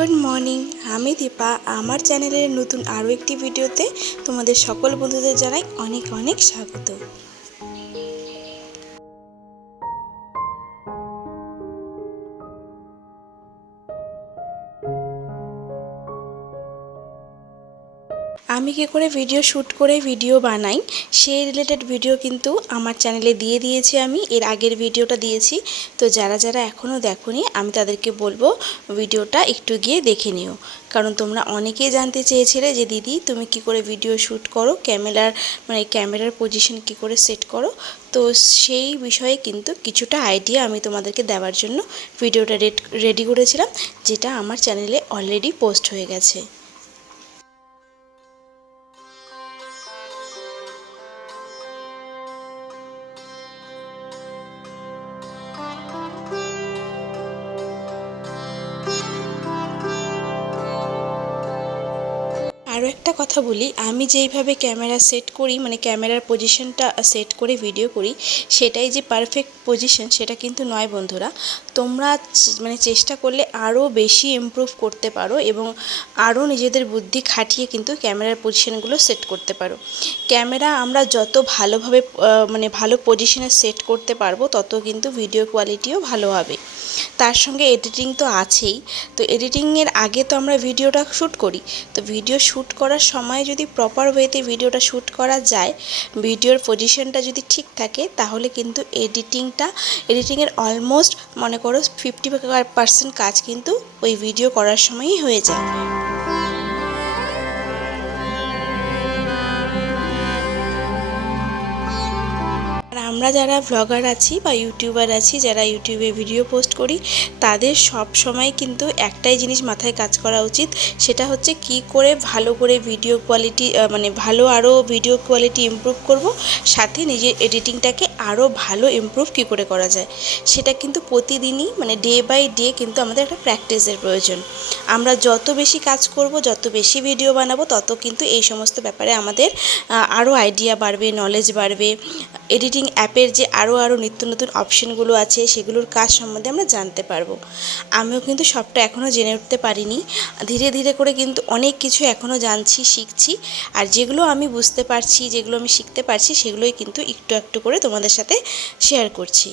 Good morning আমি দীপা আমার চ্যানেলের নতুন আরও একটি ভিডিওতে তোমাদের সকল বন্ধুদের জানাই অনেক অনেক স্বাগত। আমি কি করে ভিডিও শ্যুট করে ভিডিও বানাই সেই রিলেটেড ভিডিও কিন্তু আমার চ্যানেলে দিয়ে দিয়েছি। আমি এর আগের ভিডিওটা দিয়েছি, তো যারা যারা এখনও দেখোনি আমি তাদেরকে বলবো ভিডিওটা একটু গিয়ে দেখে নিও। কারণ তোমরা অনেকেই জানতে চেয়েছিলে যে দিদি তুমি কি করে ভিডিও শ্যুট করো, ক্যামেরার পজিশন কি করে সেট করো। তো সেই বিষয়ে কিন্তু কিছুটা আইডিয়া আমি তোমাদেরকে দেওয়ার জন্য ভিডিওটা রেডি করেছিলাম, যেটা আমার চ্যানেলে অলরেডি পোস্ট হয়ে গেছে। আরও একটা কথা বলি, আমি যেইভাবে ক্যামেরা সেট করি, ক্যামেরার পজিশনটা সেট করে ভিডিও করি, সেটাই যে পারফেক্ট পজিশন সেটা কিন্তু নয় বন্ধুরা। তোমরা চেষ্টা করলে আরও বেশি ইমপ্রুভ করতে পারো এবং আরও নিজেদের বুদ্ধি খাটিয়ে কিন্তু ক্যামেরার পজিশনগুলো সেট করতে পারো। ক্যামেরা আমরা যত ভালোভাবে ভালো পজিশনে সেট করতে পারবো তত কিন্তু ভিডিও কোয়ালিটিও ভালো হবে। তার সঙ্গে এডিটিং তো আছেই। তো এডিটিংয়ের আগে তো আমরা ভিডিওটা শ্যুট করি, তো ভিডিও শ্যুট করার সময় যদি প্রপার ওয়েতে ভিডিওটা শ্যুট করা যায়, ভিডিওর পজিশনটা যদি ঠিক থাকে, তাহলে কিন্তু এডিটিংয়ের অলমোস্ট মনে করো 50% কাজ কিন্তু ওই ভিডিও করার সময়ই হয়ে যায়। আমরা যারা ব্লগার আছি বা ইউটিউবার আছি, যারা ইউটিউবে ভিডিও পোস্ট করি, তাদের সব সময় কিন্তু একটাই জিনিস মাথায় কাজ করা উচিত, সেটা হচ্ছে কি করে ভালো করে ভিডিও কোয়ালিটি আরও ভিডিও কোয়ালিটি ইমপ্রুভ করব, সাথে নিজের এডিটিংটাকে আরও ভালো ইমপ্রুভ কী করে করা যায়। সেটা কিন্তু প্রতিদিনই ডে বাই ডে কিন্তু আমাদের একটা প্র্যাকটিসের প্রয়োজন। আমরা যত বেশি কাজ করব, যত বেশি ভিডিও বানাবো, তত কিন্তু এই সমস্ত ব্যাপারে আমাদের আরও আইডিয়া বাড়বে, নলেজ বাড়বে। এডিটিং অ্যাপের যে আরও নিত্য নতুন অপশানগুলো আছে, সেগুলোর কাজ সম্বন্ধে আমরা জানতে পারবো। আমিও কিন্তু সবটা এখনও জেনে উঠতে পারিনি, ধীরে ধীরে করে কিন্তু অনেক কিছু এখনও জানছি, শিখছি। আর যেগুলো আমি বুঝতে পারছি, যেগুলো আমি শিখতে পারছি, সেগুলোই কিন্তু একটু একটু করে তোমাদের সাথে শেয়ার করছি।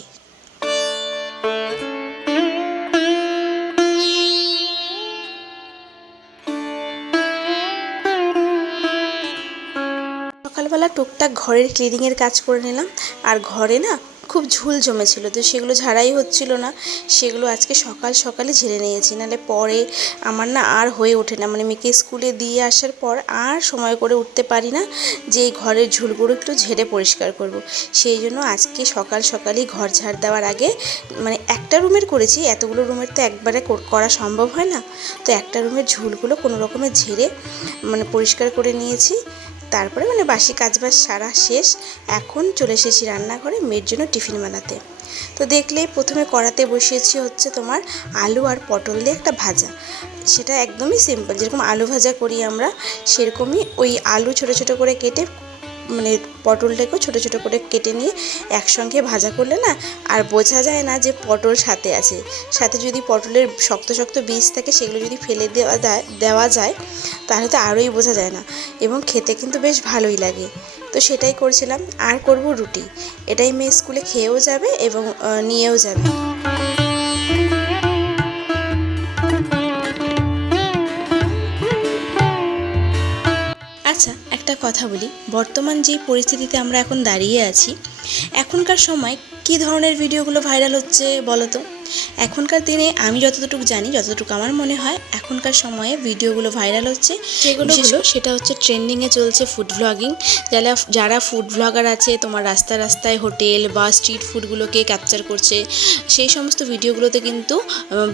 সকালবেলা টুকটাক ঘরের ক্লিনিংয়ের কাজ করে নিলাম। আর ঘরে না খুব ঝুল জমেছিল, তো সেগুলো ঝাড়াই হচ্ছিল না। সেগুলো আজকে সকালে ঝেড়ে নিয়েছি, নাহলে পরে আমার না আর হয়ে ওঠে না। মেয়েকে স্কুলে দিয়ে আসার পর আর সময় করে উঠতে পারি না যে এই ঘরের ঝুলগুলো একটু ঝেড়ে পরিষ্কার করব। সেই জন্য আজকে সকালেই ঘর ঝাড় দেওয়ার আগে একটা রুমের করেছি, এতগুলো রুমের তো একবারে করা সম্ভব হয় না। তো একটা রুমের ঝুলগুলো কোনো রকমে ঝেড়ে পরিষ্কার করে নিয়েছি। তারপরে বাসি কাজবাজ সারা শেষ, এখন চলে এসেছি রান্নাঘরে মেয়ের জন্য টিফিন বানাতে। তো দেখলেই প্রথমে কড়াতে বসিয়েছি হচ্ছে তোমার আলু আর পটল দিয়ে একটা ভাজা। সেটা একদমই সিম্পল, যেরকম আলু ভাজা করি আমরা, সেরকমই ওই আলু ছোটো ছোটো করে কেটে পটলটাকেও ছোটো ছোটো করে কেটে নিয়ে একসঙ্গে ভাজা করলে না আর বোঝা যায় না যে পটল সাথে আছে। সাথে যদি পটলের শক্ত শক্ত বীজ থাকে, সেগুলো যদি ফেলে দেওয়া যায় তাহলে তো আরোই বোঝা যায় না, এবং খেতে কিন্তু বেশ ভালোই লাগে। তো সেটাই করছিলাম। আর করব রুটি, এটাই মেয়ে স্কুলে খেয়েও যাবে এবং নিয়েও যাবে। আচ্ছা, একটা কথা বলি, বর্তমান যেই পরিস্থিতিতে আমরা এখন দাঁড়িয়ে আছি, এখনকার সময় কী ধরনের ভিডিওগুলো ভাইরাল হচ্ছে বলো তো? এখনকার দিনে আমি যতটুকু জানি, যতটুকু আমার মনে হয়, এখনকার সময়ে ভিডিওগুলো ভাইরাল হচ্ছে যেগুলো সেটা হচ্ছে ট্রেন্ডিংয়ে চলছে ফুড ব্লগিং। যারা ফুড ব্লগার আছে, তোমার রাস্তায় হোটেল বা স্ট্রিট ফুডগুলোকে ক্যাপচার করছে, সেই সমস্ত ভিডিওগুলোতে কিন্তু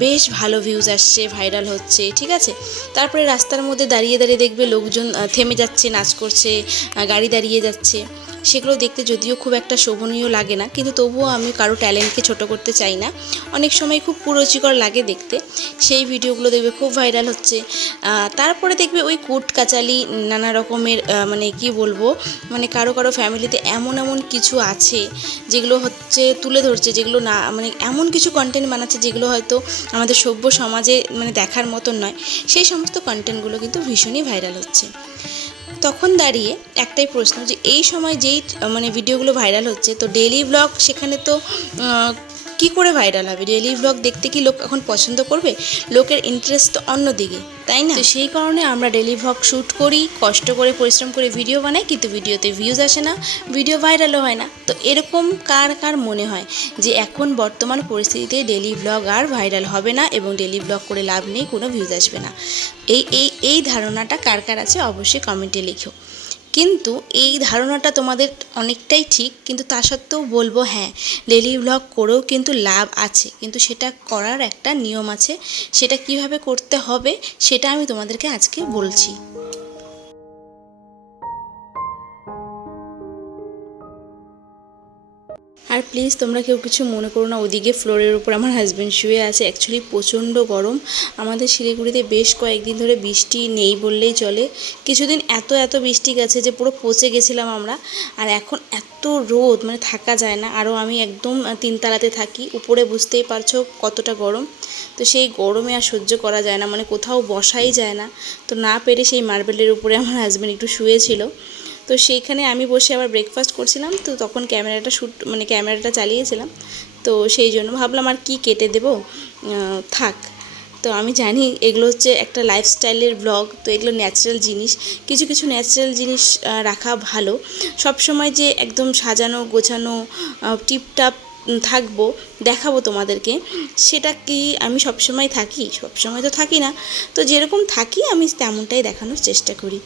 বেশ ভালো ভিউজ আসছে, ভাইরাল হচ্ছে, ঠিক আছে। তারপরে রাস্তার মধ্যে দাঁড়িয়ে দেখবে লোকজন থেমে যাচ্ছে, নাচ করছে, গাড়ি দাঁড়িয়ে যাচ্ছে। সেগুলো দেখতে যদিও খুব একটা শোভনীয় লাগে না, কিন্তু তবুও আমি কারো ট্যালেন্টকে ছোট করতে চাই না। অনেক সময় খুব কুরুচিকর লাগে দেখতে, সেই ভিডিওগুলো দেখবে খুব ভাইরাল হচ্ছে। তারপরে দেখবে ওই কুট কাচালি নানা রকমের মানে কি বলবো, মানে কারো কারো ফ্যামিলিতে এমন এমন কিছু আছে যেগুলো হচ্ছে তুলে ধরছে, যেগুলো না মানে এমন কিছু কন্টেন্ট বানাচ্ছে যেগুলো হয়তো আমাদের সভ্য সমাজে মানে দেখার মতন নয়। সেই সমস্ত কন্টেন্টগুলো কিন্তু ভীষণই ভাইরাল হচ্ছে। তখন দাঁড়িয়ে একটাই প্রশ্ন, যে এই সময় যেই মানে ভিডিওগুলো ভাইরাল হচ্ছে, তো ডেইলি ব্লগ সেখানে তো কি করে ভাইরাল হবে? ডেইলি ব্লগ দেখতে কি লোক এখন পছন্দ করবে? লোকের ইন্টারেস্ট তো অন্যদিকে, তাই না? তো সেই কারণে আমরা ডেইলি ব্লগ শ্যুট করি, কষ্ট করে পরিশ্রম করে ভিডিও বানাই, কিন্তু ভিডিওতে ভিউজ আসে না, ভিডিও ভাইরালও হয় না। তো এরকম কার কার মনে হয় যে এখন বর্তমান পরিস্থিতিতে ডেইলি ব্লগ আর ভাইরাল হবে না এবং ডেইলি ব্লগ করে লাভ নেই, কোনো ভিউজ আসবে না? এই ধারণাটা কার কার আছে অবশ্যই কমেন্টে লিখো। কিন্তু এই ধারণাটা তোমাদের অনেকটাই ঠিক, কিন্তু তা সত্ত্বেও বলবো হ্যাঁ, ডেইলি ব্লগ করেও কিন্তু লাভ আছে, কিন্তু সেটা করার একটা নিয়ম আছে। সেটা কিভাবে করতে হবে সেটা আমি তোমাদেরকে আজকে বলছি। আর প্লিজ তোমরা কেউ কিছু মনে করো না, ওদিকে ফ্লোরের উপর আমার হাজব্যান্ড শুয়ে আছে। অ্যাকচুয়ালি প্রচণ্ড গরম, আমাদের শিলিগুড়িতে বেশ কয়েকদিন ধরে বৃষ্টি নেই বললেই চলে। কিছুদিন এত বৃষ্টি গেছে যে পুরো পচে গেছিলাম আমরা। আর এখন এত রোদ, মানে থাকা যায় না। আরও আমি একদম 3তলাতে থাকি, উপরে বুঝতেই পারছো কতটা গরম। তো সেই গরমে আর সহ্য করা যায় না, মানে কোথাও বসাই যায় না। তো না পেরে সেই মার্বেলের উপরে আমার হাজব্যান্ড একটু শুয়েছিল। তো সেইখানে আমি বসে আবার ব্রেকফাস্ট করছিলাম, তো তখন ক্যামেরাটা চালিয়েছিলাম। তো সেই জন্য ভাবলাম আর কি কেটে দেবো, থাক। তো আমি জানি এগুলো হচ্ছে একটা লাইফস্টাইলের ব্লগ, তো এগুলো ন্যাচারাল জিনিস, কিছু কিছু ন্যাচারাল জিনিস রাখা ভালো। সব সময় যে একদম সাজানো গোছানো টিপটাপ থাকবো, দেখাবো তোমাদেরকে, সেটা কি আমি সবসময় থাকি? সবসময় তো থাকি না। তো যেরকম থাকি আমি তেমনটাই দেখানোর চেষ্টা করি।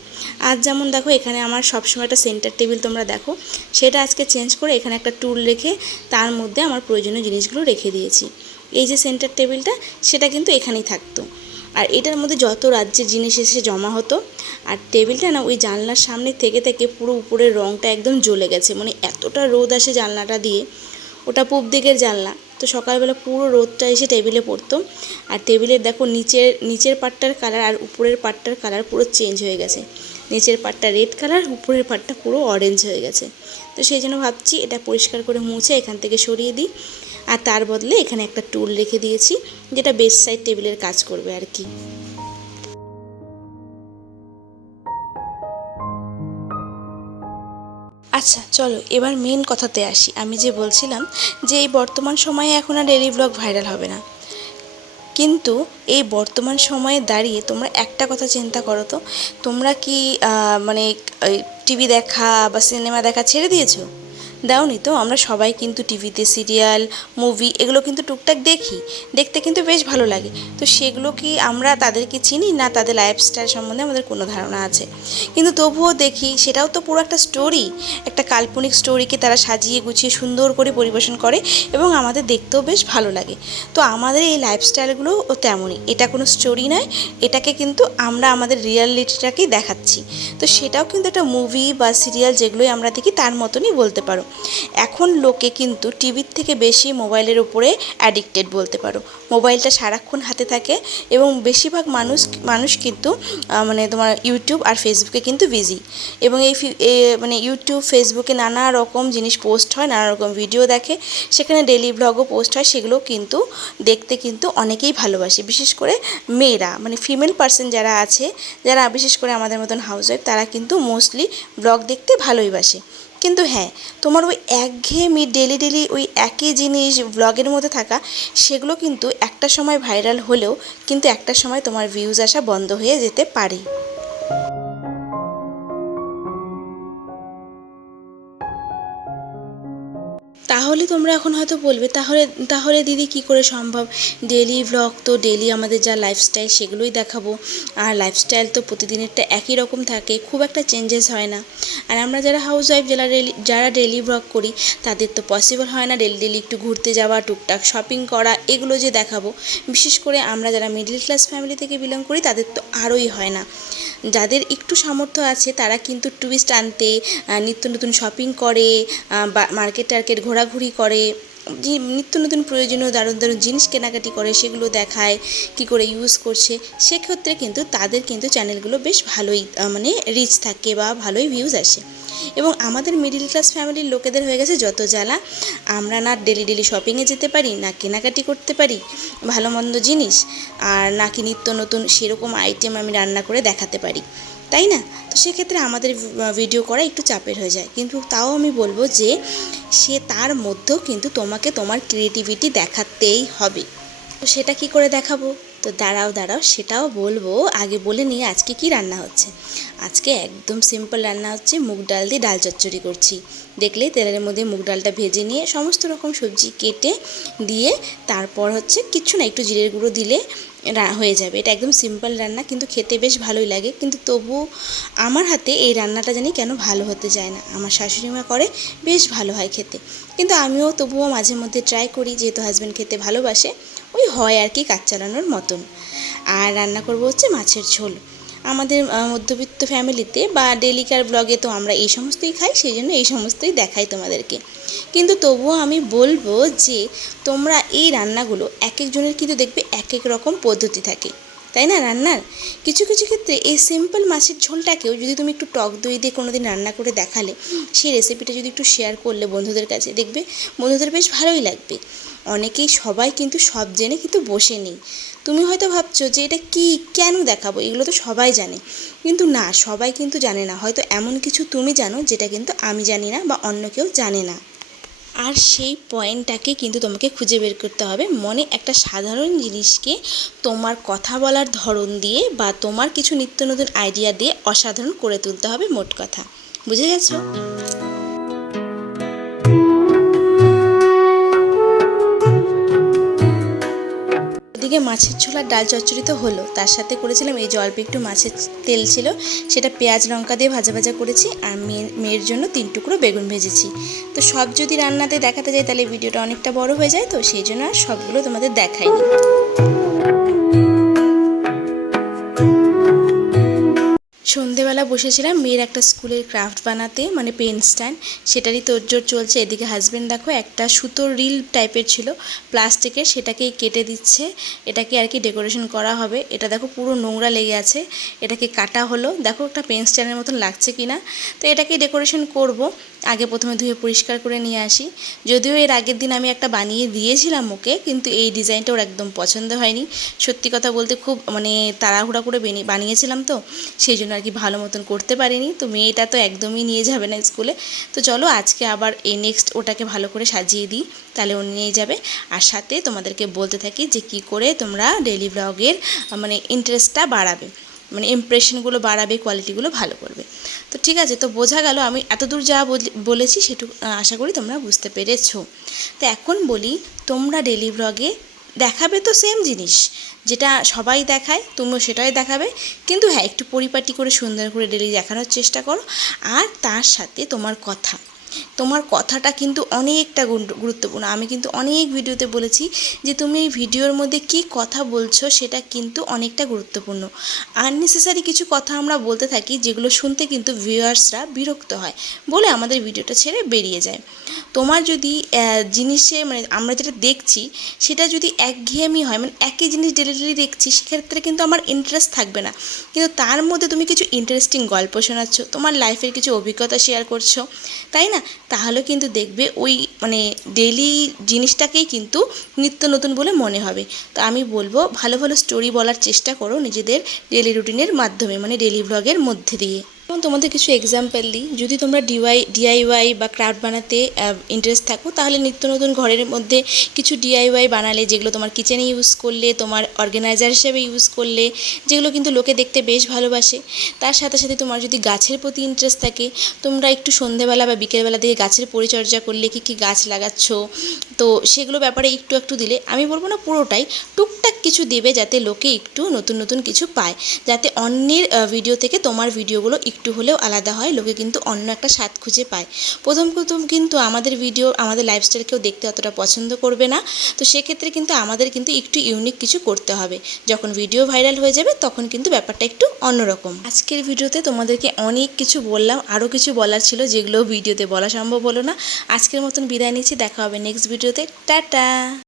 আজ যেমন দেখো, এখানে আমার সবসময় একটা সেন্টার টেবিল তোমরা দেখো, সেটা আজকে চেঞ্জ করে এখানে একটা টুল রেখে তার মধ্যে আমার প্রয়োজনীয় জিনিসগুলো রেখে দিয়েছি। এই যে সেন্টার টেবিলটা, সেটা কিন্তু এখানেই থাকতো। আর এটার মধ্যে যত রাজ্যের জিনিস এসে জমা হতো। আর টেবিলটা না ওই জানলার সামনে থেকে থেকে পুরো উপরের রঙটা একদম জ্বলে গেছে, মানে এতটা রোদ আসে জানলাটা দিয়ে। ওটা পূব দিকের জানলা, তো সকালবেলা পুরো রোদটা এসে টেবিলে পড়তো। আর টেবিলের দেখো নিচের পার্টটার কালার আর উপরের পার্টটার কালার পুরো চেঞ্জ হয়ে গেছে। নিচের পার্টটা রেড কালার, উপরের পার্টটা পুরো অরেঞ্জ হয়ে গেছে। তো সেই জন্য ভাবছি এটা পরিষ্কার করে মুছে এখান থেকে সরিয়ে দিই। আর তার বদলে এখানে একটা টুল রেখে দিয়েছি, যেটা বেস্ট সাইড টেবিলের কাজ করবে আর কি। আচ্ছা চলো এবার মেন কথাতে আসি। আমি যে বলছিলাম যে এই বর্তমান সময়ে এখন আর ডেইলি ব্লগ ভাইরাল হবে না, কিন্তু এই বর্তমান সময়ে দাঁড়িয়ে তোমরা একটা কথা চিন্তা করো তো, তোমরা কি মানে টিভি দেখা বা সিনেমা দেখা ছেড়ে দিয়েছো? দাওনি তো। আমরা সবাই কিন্তু টিভিতে সিরিয়াল, মুভি এগুলো কিন্তু টুকটাক দেখি, দেখতে কিন্তু বেশ ভালো লাগে। তো সেগুলো কি আমরা তাদেরকে চিনি না? তাদের লাইফস্টাইল সম্বন্ধে আমাদের কোনো ধারণা আছে? কিন্তু তবুও দেখি, সেটাও তো পুরো একটা স্টোরি, একটা কাল্পনিক স্টোরিকে তারা সাজিয়ে গুছিয়ে সুন্দর করে পরিবেশন করে এবং আমাদের দেখতেও বেশ ভালো লাগে। তো আমাদের এই লাইফস্টাইলগুলোও তেমনই, এটা কোনো স্টোরি নয়, এটাকে কিন্তু আমরা আমাদের রিয়ালিটিটাকেই দেখাচ্ছি। তো সেটাও কিন্তু একটা মুভি বা সিরিয়াল যেগুলোই আমরা দেখি তার মতনই বলতে পারো। এখন লোকে কিন্তু টিভির থেকে বেশি মোবাইলের উপরে অ্যাডিক্টেড বলতে পারো। মোবাইলটা সারাক্ষণ হাতে থাকে এবং বেশিরভাগ মানুষ কিন্তু মানে তোমার ইউটিউব আর ফেসবুকে কিন্তু বিজি। এবং মানে ইউটিউব ফেসবুকে নানা রকম জিনিস পোস্ট হয়, নানা রকম ভিডিও দেখে, সেখানে ডেইলি ব্লগও পোস্ট হয়। সেগুলো কিন্তু দেখতে কিন্তু অনেকেই ভালোবাসে, বিশেষ করে মেয়েরা, মানে ফিমেল পার্সন যারা আছে, যারা বিশেষ করে আমাদের মতন হাউসওয়াইফ, তারা কিন্তু মোস্টলি ব্লগ দেখতে ভালোই বাসে। কিন্তু হ্যাঁ, তোমার ওই একঘেয়েমি ডেলি ওই একই জিনিস ব্লগের মধ্যে থাকা, সেগুলো কিন্তু একটা সময় ভাইরাল হলেও কিন্তু একটা সময় তোমার ভিউজ আসা বন্ধ হয়ে যেতে পারে। তাহলে তোমরা এখন হয়তো বলবে তাহলে তাহলে দিদি কি করে সম্ভব, ডেলি ভ্লগ তো ডেলি আমাদের যা লাইফস্টাইল সেগুলোই দেখাবো, আর লাইফস্টাইল তো প্রতিদিনেরটা একই রকম থাকে, খুব একটা চেঞ্জেস হয় না। আর আমরা যারা হাউসওয়াইফ যারা ডেলি ভ্লগ করি তাদের তো পসিবল হয় না ডেলি ডেলি একটু ঘুরতে যাওয়া, টুকটাক শপিং করা, এগুলো যে দেখাবো। বিশেষ করে আমরা যারা মিডল ক্লাস ফ্যামিলি থেকে বিলং করি তাদের তো আরোই হয় না। যাদের একটু সামর্থ্য আছে তারা কিন্তু টুরিস্ট আনতে নিত্য নতুন শপিং করে, মার্কেট টার্কেট ঘোরাঘুরি করে, নিত্য নতুন প্রয়োজনীয় দারুণ দারুণ জিনিস কেনাকাটি করে, সেগুলো দেখায় কি করে ইউজ করছে। সেক্ষেত্রে কিন্তু তাদের কিন্তু চ্যানেলগুলো বেশ ভালোই মানে রিচ থাকে বা ভালোই ভিউজ আসে। এবং আমাদের মিডিল ক্লাস ফ্যামিলির লোকেদের হয়ে গেছে যত জ্বালা, আমরা না ডেলি ডেলি শপিংয়ে যেতে পারি, না কেনাকাটি করতে পারি ভালো মন্দ জিনিস, আর নাকি নিত্য নতুন সেরকম আইটেম আমি রান্না করে দেখাতে পারি, তাই না? তো সেক্ষেত্রে আমাদের ভিডিও করা একটু চাপের হয়ে যায়। কিন্তু তাও আমি বলবো যে সে তার মধ্যেও কিন্তু তোমাকে তোমার ক্রিয়েটিভিটি দেখাতেই হবে। তো সেটা কি করে দেখাবো? তো দাঁড়াও সেটাও বলবো, আগে বলে নিয়ে আজকে কি রান্না হচ্ছে। আজকে একদম সিম্পল রান্না হচ্ছে, মুগ ডাল দিয়ে ডাল চচ্চড়ি করছি। দেখলে তেলের মধ্যে মুগ ডালটা ভেজে নিয়ে সমস্ত রকম সবজি কেটে দিয়ে তারপর হচ্ছে কিচ্ছু না, একটু জিরের গুঁড়ো দিলে হয়ে যাবে। এটা একদম সিম্পল রান্না, কিন্তু খেতে বেশ ভালোই লাগে। কিন্তু তবু আমার হাতে এই রান্নাটা জানি কেন ভালো হতে চায় না। আমার শাশুড়ি মা করে, বেশ ভালো হয় খেতে, কিন্তু আমিও তবুও মাঝে মধ্যে ট্রাই করি, যেহেতু হাজব্যান্ড খেতে ভালোবাসে, ওই হয় আর কি কাজ চালানোর মতন। আর রান্না করব হচ্ছে মাছের ঝোল। আমাদের মধ্যবিত্ত ফ্যামিলিতে বা ডেলিকার ব্লগে তো আমরা এই সমস্তই খাই, সেই জন্য এই সমস্তই দেখাই তোমাদেরকে। কিন্তু তবুও আমি বলবো যে তোমরা এই রান্নাগুলো এক একজনের কিন্তু দেখবে এক এক রকম পদ্ধতি থাকে, তাই না রান্নার? কিছু কিছু ক্ষেত্রে এই সিম্পল মাছের ঝোলটাকেও যদি তুমি একটু টক দই দিয়ে কোনো দিন রান্না করে দেখালে, সেই রেসিপিটা যদি একটু শেয়ার করলে বন্ধুদের কাছে, দেখবে বন্ধুদের বেশ ভালোই লাগবে। অনেকেই সবাই কিন্তু সব জেনে কিন্তু বসে নেই। তুমি হয়তো ভাবছো যে এটা কি, কেন দেখাবো, এগুলো তো সবাই জানে। কিন্তু না, সবাই কিন্তু জানে না। হয়তো এমন কিছু তুমি জানো যেটা কিন্তু আমি জানি না বা অন্য কেউ জানে না। আর সেই পয়েন্টটাকে কিন্তু তোমাকে খুঁজে বের করতে হবে। মনে একটা সাধারণ জিনিসকে তোমার কথা বলার ধরন দিয়ে বা তোমার কিছু নিত্য নতুন আইডিয়া দিয়ে অসাধারণ করে তুলতে হবে, মোট কথা। বুঝে গেছো? ওদিকে মাছের ঝোল আর ডাল চচ্চড়ি তো হলো, তার সাথে করেছিলাম এই যে অল্প একটু মাছের তেল ছিল, সেটা পেঁয়াজ লঙ্কা দিয়ে ভাজা ভাজা করেছি। আর মেয়ের জন্য 3 টুকরো বেগুন ভেজেছি। তো সব যদি রান্নাতে দেখাতে যাই তাহলে ভিডিওটা অনেকটা বড় হয়ে যায়, তো সেই জন্য আর সবগুলো তোমাদের দেখাইনি। সন্ধেবেলা বসেছিলাম মেয়ের একটা স্কুলের ক্রাফট বানাতে, মানে পেন স্ট্যান্ড, সেটারই তোড়জোড় চলছে। এদিকে হাজব্যান্ড দেখো একটা সুতোর রিল টাইপের ছিল প্লাস্টিকের, সেটাকেই কেটে দিচ্ছে, এটাকে আর কি ডেকোরেশন করা হবে। এটা দেখো পুরো নোংরা লেগে আছে, এটাকে কাটা হলো, দেখো একটা পেন স্ট্যান্ডের মতন লাগছে কিনা। তো এটাকে ডেকোরেশন করব, আগে প্রথমে ধুয়ে পরিষ্কার করে নিয়ে আসি। যদিও এর আগের দিন আমি একটা বানিয়ে দিয়েছিলাম ওকে, কিন্তু এই ডিজাইনটা ওর একদম পছন্দ হয়নি। সত্যি কথা বলতে খুব মানে তাড়াহুড়া করে বানিয়েছিলাম, তো সেই জন্য আর কি ভালো মতন করতে পারিনি। তো মেয়েটা তো একদমই নিয়ে যাবে না স্কুলে। তো চলো আজকে আবার এই নেক্সট ওটাকে ভালো করে সাজিয়ে দিই, তাহলে ও নিয়ে যাবে। আর সাথে তোমাদেরকে বলতে থাকি যে কি করে তোমরা ডেলি ব্লগের মানে ইন্টারেস্টটা বাড়াবে, মানে ইমপ্রেশনগুলো বাড়াবে, কোয়ালিটিগুলো ভালো করবে। তো ঠিক আছে, তো বোঝা গেল আমি এতদূর যা বলেছি সেটুকু আশা করি তোমরা বুঝতে পেরেছো। তো এখন বলি, তোমরা ডেলি ব্লগে দেখাবে তো সেম জিনিস যেটা সবাই দেখায়, তুমিও সেটাই দেখাবে, কিন্তু হ্যাঁ একটু পরিপাটি করে সুন্দর করে ডেলি দেখানোর চেষ্টা করো। আর তার সাথে তোমার কথাটা কিন্তু অনেকটা গুরুত্বপূর্ণ। আমি কিন্তু অনেক ভিডিওতে বলেছি যে তুমি এই ভিডিওর মধ্যে কী কথা বলছো সেটা কিন্তু অনেকটা গুরুত্বপূর্ণ। আননেসেসারি কিছু কথা আমরা বলতে থাকি যেগুলো শুনতে কিন্তু ভিউয়ার্সরা বিরক্ত হয় বলে আমাদের ভিডিওটা ছেড়ে বেরিয়ে যায়। তোমার যদি জিনিসে মানে আমরা যেটা দেখছি সেটা যদি একঘেয়েমি হয়, মানে একই জিনিস ডেলি ডেলি দেখছি, সেক্ষেত্রে কিন্তু আমার ইন্টারেস্ট থাকবে না। কিন্তু তার মধ্যে তুমি কিছু ইন্টারেস্টিং গল্প শোনাচ্ছ, তোমার লাইফের কিছু অভিজ্ঞতা শেয়ার করছো, তাই না? তাহলে কিন্তু দেখবে ওই মানে ডেলি জিনিসটাকেই কিন্তু নিত্য নতুন বলে মনে হবে। তো আমি বলবো ভালো ভালো স্টোরি বলার চেষ্টা করো নিজেদের ডেলি রুটিনের মাধ্যমে, মানে ডেলি ব্লগের মধ্যে দিয়ে। যেমন তোমাদের কিছু এক্সাম্পল দিই, যদি তোমরা ডিআইওয়াই বা ক্রাফট বানাতে ইন্টারেস্ট থাকো, তাহলে নিত্য নতুন ঘরের মধ্যে কিছু ডিআইওয়াই বানালে, যেগুলো তোমার কিচেনে ইউজ করলে, তোমার অর্গানাইজার হিসেবে ইউজ করলে, যেগুলো কিন্তু লোকে দেখতে বেশ ভালোবাসে। তার সাথে সাথে তোমার যদি গাছের প্রতি ইন্টারেস্ট থাকে, তোমরা একটু সন্ধেবেলা বা বিকেলবেলা দিয়ে গাছের পরিচর্যা করলে, কী কী গাছ লাগাচ্ছ, তো সেগুলো ব্যাপারে একটু একটু দিলে, আমি বলবো না পুরোটাই, টুকটাক কিছু দেবে যাতে লোকে একটু নতুন নতুন কিছু পায়, যাতে অন্যের ভিডিও থেকে তোমার ভিডিওগুলো একটু হলেও আলাদা হয়, লোকে কিন্তু অন্য একটা স্বাদ খুঁজে পায়। প্রথম প্রথম কিন্তু আমাদের ভিডিও, আমাদের লাইফস্টাইল কেউ দেখতে অতটা পছন্দ করবে না, তো সেক্ষেত্রে কিন্তু আমাদের কিন্তু একটু ইউনিক কিছু করতে হবে। যখন ভিডিও ভাইরাল হয়ে যাবে তখন কিন্তু ব্যাপারটা একটু অন্যরকম। আজকের ভিডিওতে তোমাদেরকে অনেক কিছু বললাম, আরও কিছু বলার ছিল যেগুলো ভিডিওতে বলা সম্ভব হলো না। আজকের মতন বিদায় নিচ্ছি, দেখা হবে নেক্সট ভিডিওতে। টাটা।